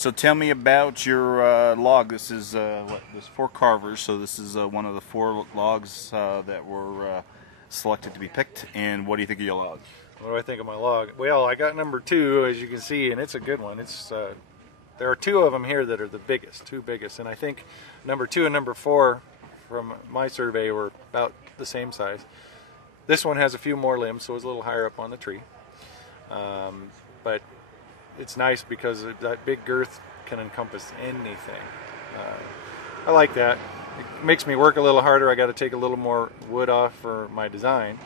So tell me about your log. This is there's 4 carvers, so this is one of the 4 logs that were selected to be picked. And what do you think of your log? What do I think of my log? Well, I got number 2, as you can see, and it's a good one. There are 2 of them here that are the biggest, 2 biggest, and I think number 2 and number 4 from my survey were about the same size. This one has a few more limbs, so it's a little higher up on the tree. But it's nice because that big girth can encompass anything. I like that. It makes me work a little harder. I got to take a little more wood off for my design,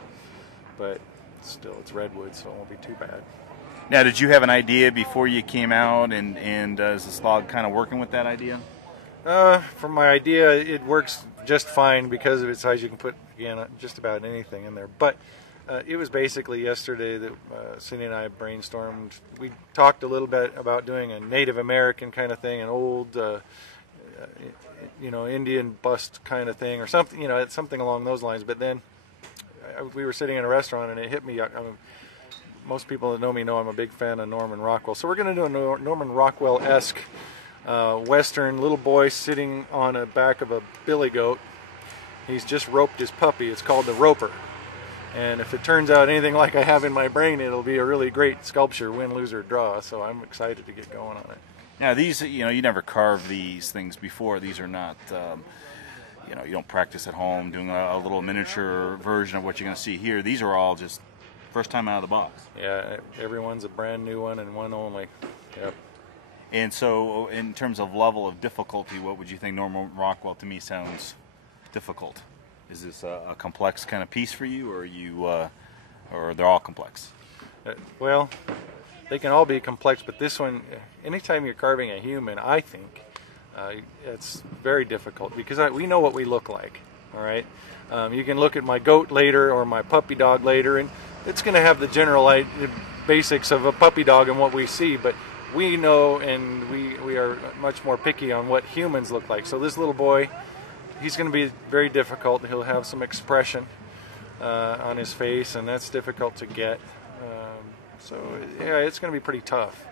but still it's redwood, so it won't be too bad. Now, did you have an idea before you came out, and is this log kind of working with that idea? From my idea, it works just fine because of its size. You can put, again, just about anything in there. But it was basically yesterday that Cindy and I brainstormed. We talked a little bit about doing a Native American kind of thing, an old, Indian bust kind of thing, or something, something along those lines. But then we were sitting in a restaurant, and it hit me. Most people that know me know I'm a big fan of Norman Rockwell. So we're going to do a Norman Rockwell-esque Western little boy sitting on the back of a billy goat. He's just roped his puppy. It's called the roper. And if it turns out anything like I have in my brain, it'll be a really great sculpture, win, lose, or draw. So I'm excited to get going on it. Now, these, you never carved these things before. These are not, you don't practice at home doing a little miniature version of what you're going to see here. These are all just first time out of the box. Yeah, everyone's a brand new one and one only. Yep. And so, in terms of level of difficulty, what would you think? Norman Rockwell to me sounds difficult. Is this a complex kind of piece for you, or they're all complex? Well, they can all be complex, but this one, anytime you're carving a human, I think it's very difficult because we know what we look like. All right, you can look at my goat later or my puppy dog later, and it's going to have the general basics of a puppy dog and what we see, but we know, and we are much more picky on what humans look like. So this little boy, he's going to be very difficult. He'll have some expression on his face, and that's difficult to get. So yeah, it's going to be pretty tough.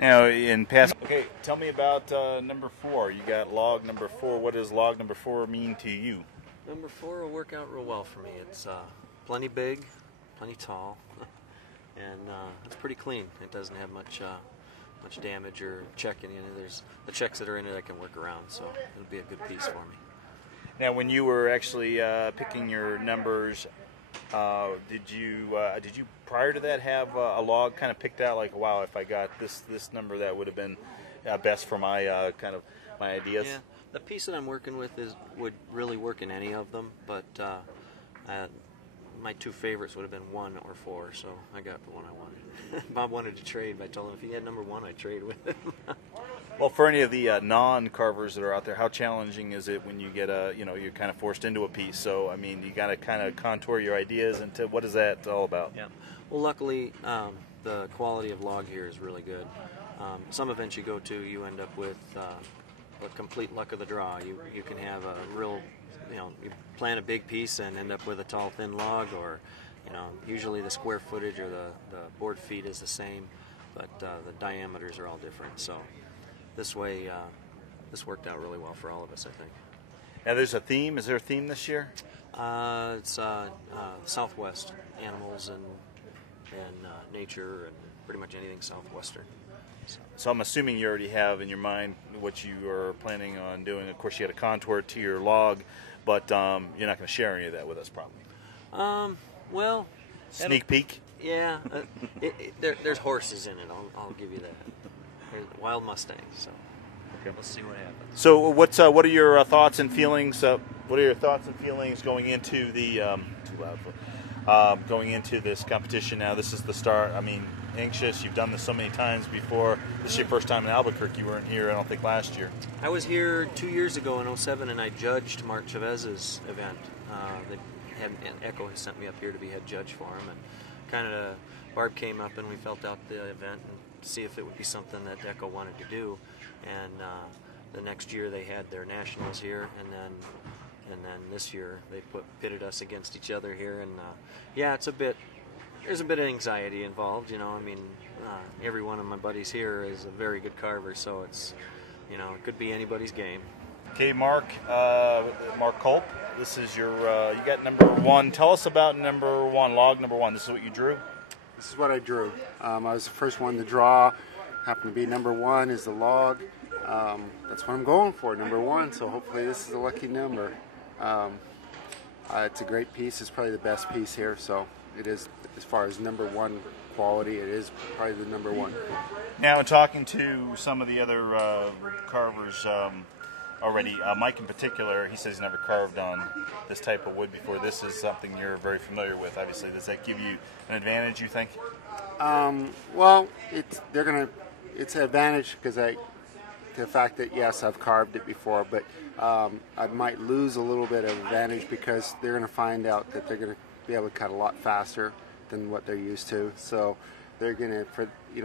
Now, in past, okay, tell me about number 4. You got log number 4. What does log number 4 mean to you? Number 4 will work out real well for me. It's plenty big, plenty tall, and it's pretty clean. It doesn't have much damage or checking in it. There's the checks that are in it I can work around, so it'll be a good piece for me. Now, when you were actually picking your numbers, did you prior to that have a log kind of picked out, like, wow, if I got this number, that would have been best for my kind of my ideas? Yeah, the piece that I'm working with would really work in any of them, but my 2 favorites would have been 1 or 4, so I got the one I wanted. Bob wanted to trade, but I told him if he had number 1, I'd trade with him. Well, for any of the non-carvers that are out there, how challenging is it when you get you're kind of forced into a piece? So, I mean, you got to kind of contour your ideas into what is that all about? Yeah. Well, luckily, the quality of log here is really good. Some events you go to, you end up with a complete luck of the draw. You can have a real, you plan a big piece and end up with a tall, thin log, or, usually the square footage or the board feet is the same, but the diameters are all different. So this way, this worked out really well for all of us, I think. Now, there's a theme. Is there a theme this year? It's Southwest animals and nature and pretty much anything Southwestern. So I'm assuming you already have in your mind what you are planning on doing. Of course, you had a contour to your log, but you're not going to share any of that with us, probably. Well, sneak peek. Yeah, there's horses in it. I'll give you that. There's wild Mustangs. So okay. Let's see what happens. So what are your thoughts and feelings? What are your thoughts and feelings going into the going into this competition now? This is the start. I mean, anxious. You've done this so many times before. This is your first time in Albuquerque. You weren't here, I don't think, last year. I was here 2 years ago in '07, and I judged Mark Chavez's event. Echo has sent me up here to be head judge for him, and kind of Barb came up and we felt out the event and see if it would be something that Echo wanted to do. And the next year they had their nationals here, and then this year they pitted us against each other here, and yeah, it's a bit there's a bit of anxiety involved, you know. I mean, every one of my buddies here is a very good carver, so it's, you know, it could be anybody's game. Okay, Mark Culp, this is your, you got number 1. Tell us about number 1, log number 1. This is what you drew? This is what I drew. I was the first one to draw. Happened to be number 1 is the log. That's what I'm going for, number 1. So hopefully this is a lucky number. It's a great piece. It's probably the best piece here. So it is, as far as number 1 quality, it is probably the number 1. Now, in talking to some of the other carvers already, Mike in particular, he says he's never carved on this type of wood before. This is something you're very familiar with, obviously. Does that give you an advantage, you think? Well, it's an advantage because the fact that, yes, I've carved it before, but I might lose a little bit of advantage because they're going to find out that they're going to be able to cut a lot faster than what they're used to. So they're going to,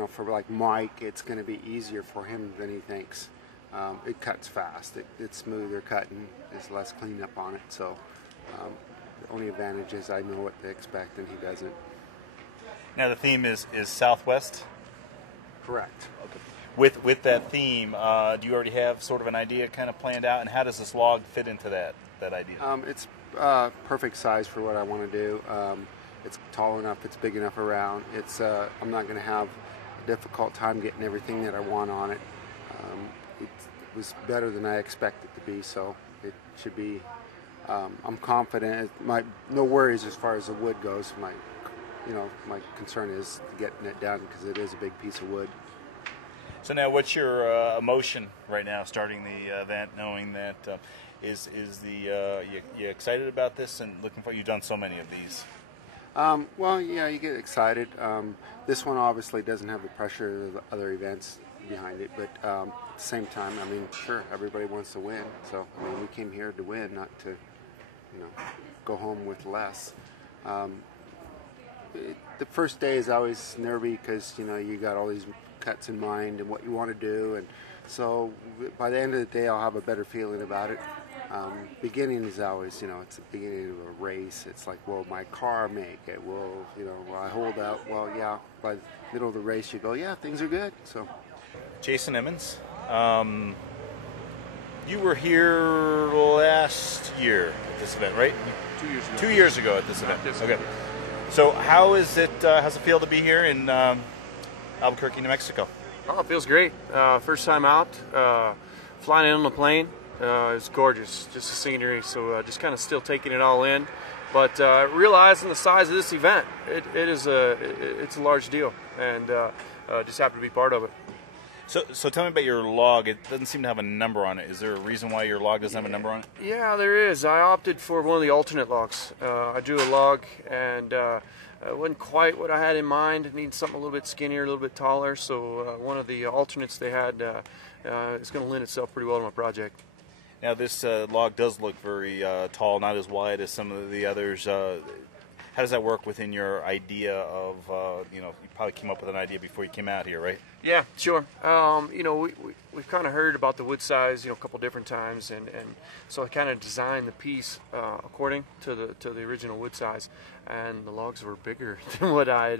for like Mike, it's going to be easier for him than he thinks. It cuts fast. It's smoother cutting. There's less cleanup on it. So the only advantage is I know what to expect and he doesn't. Now the theme is Southwest? Correct. Okay. With that theme, do you already have sort of an idea kind of planned out, and how does this log fit into that idea? It's perfect size for what I want to do. It's tall enough, it's big enough around. I'm not going to have a difficult time getting everything that I want on it. It was better than I expected it to be, so it should be. I'm confident. No worries as far as the wood goes. My concern is getting it done because it is a big piece of wood. So now, what's your emotion right now, starting the event, knowing that you excited about this and looking for? You've done so many of these. Well, yeah, you get excited. This one obviously doesn't have the pressure of the other events behind it, but at the same time, I mean, sure, everybody wants to win. So I mean, we came here to win, not to, go home with less. The first day is always nervy because you got all these cuts in mind and what you want to do, and so by the end of the day I'll have a better feeling about it. Beginning is always, it's the beginning of a race. It's like, will my car make it? Will I hold out? Well, yeah, by the middle of the race you go, yeah, things are good. So Jason Emmons, you were here last year at this event, right? 2 years ago. 2 years ago at this event. Okay. Event. So how's it feel to be here in Albuquerque, New Mexico? Oh, it feels great. First time out, flying in on the plane. It's gorgeous, just the scenery. So just kind of still taking it all in, but realizing the size of this event, it's a large deal, and just happy to be part of it. So tell me about your log. It doesn't seem to have a number on it. Is there a reason why your log doesn't have a number on it? Yeah, there is. I opted for one of the alternate logs. I drew a log, and it wasn't quite what I had in mind. It needed something a little bit skinnier, a little bit taller. So one of the alternates they had is going to lend itself pretty well to my project. Now this log does look very tall, not as wide as some of the others. How does that work within your idea of, you probably came up with an idea before you came out here, right? Yeah, sure. We've kind of heard about the wood size, a couple different times, and so I kind of designed the piece according to the original wood size, and the logs were bigger than what I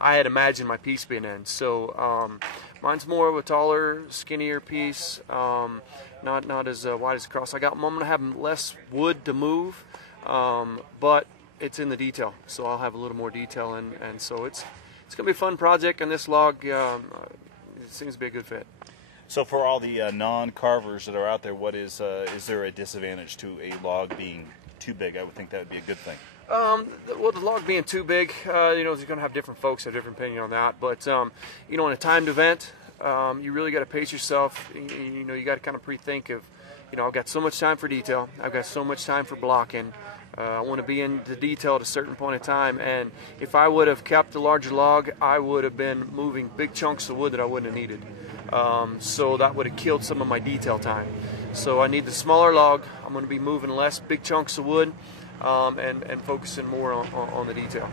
had imagined my piece being in. So mine's more of a taller, skinnier piece, not as wide as across. I'm going to have less wood to move. But it's in the detail, so I'll have a little more detail, and so it's going to be a fun project, and this log it seems to be a good fit. So for all the non-carvers that are out there, is there a disadvantage to a log being too big? I would think that would be a good thing. Well, the log being too big, you're going to have different folks have different opinion on that, but in a timed event, you really got to pace yourself. You got to kind of pre-think of, I've got so much time for detail, I've got so much time for blocking. I want to be in the detail at a certain point in time, and if I would have kept the larger log, I would have been moving big chunks of wood that I wouldn't have needed. So that would have killed some of my detail time. So I need the smaller log. I'm going to be moving less big chunks of wood and focusing more on the detail.